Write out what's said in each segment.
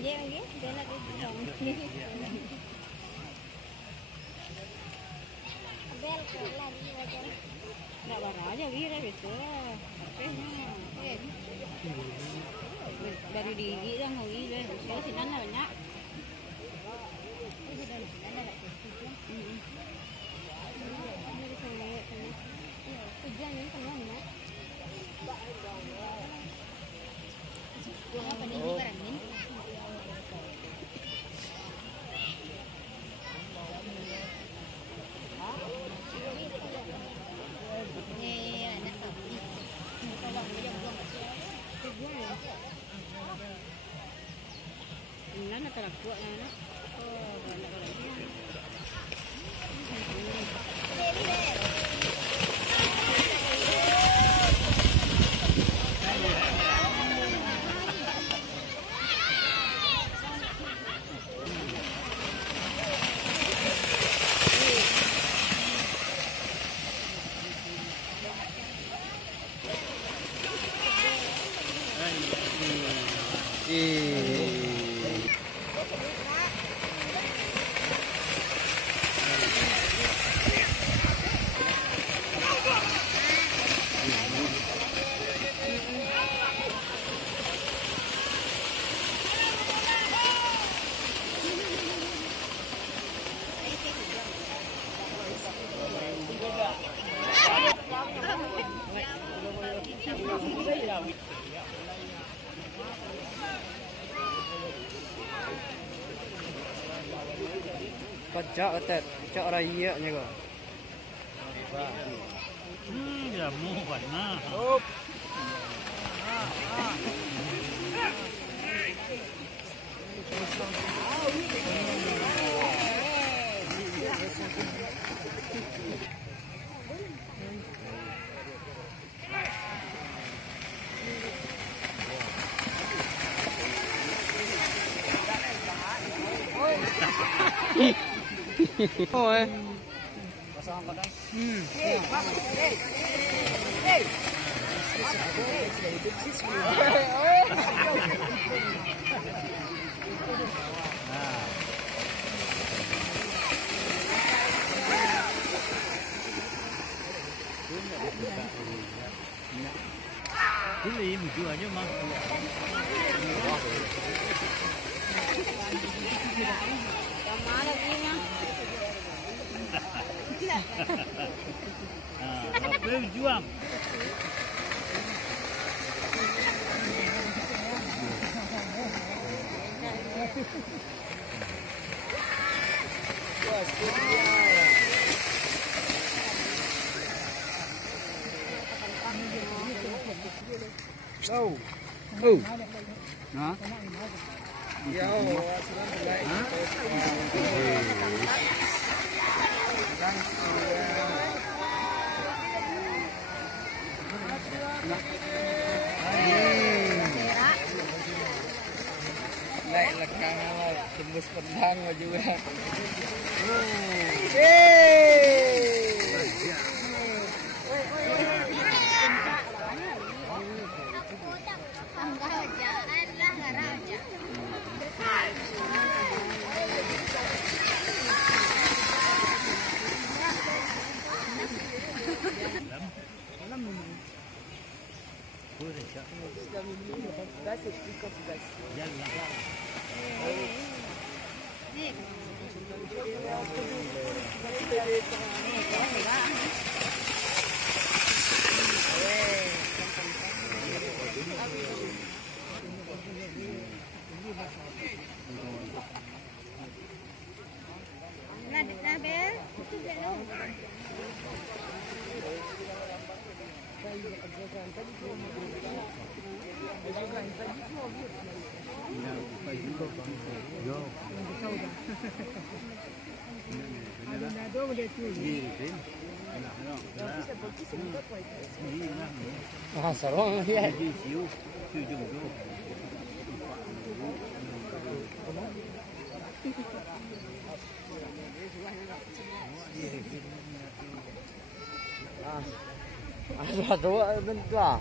Dia lagi, dia lagi. Bel lagi aja. Nggak barang aja wira itu. Pakainya. Dari di gigi dah mau gigi deh. Saya sih nana banyak. Tujuan ini kan mana? Apa nih barangin? Ini nak terang kuat nak. Oh, banyak lagi. Kocok tet, cok raya nya kok. Jamu warna. Ôi. Cái gì mình chưa chứ mà. Má lagi nha. Berjuang. Đâu? Hả? Lại là càng tembus pedang juga. Ah, sarong ya. Ada dua bentuk.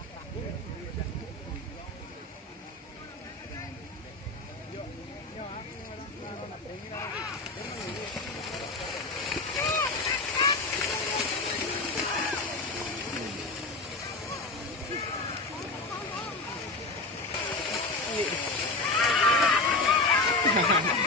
Hahaha.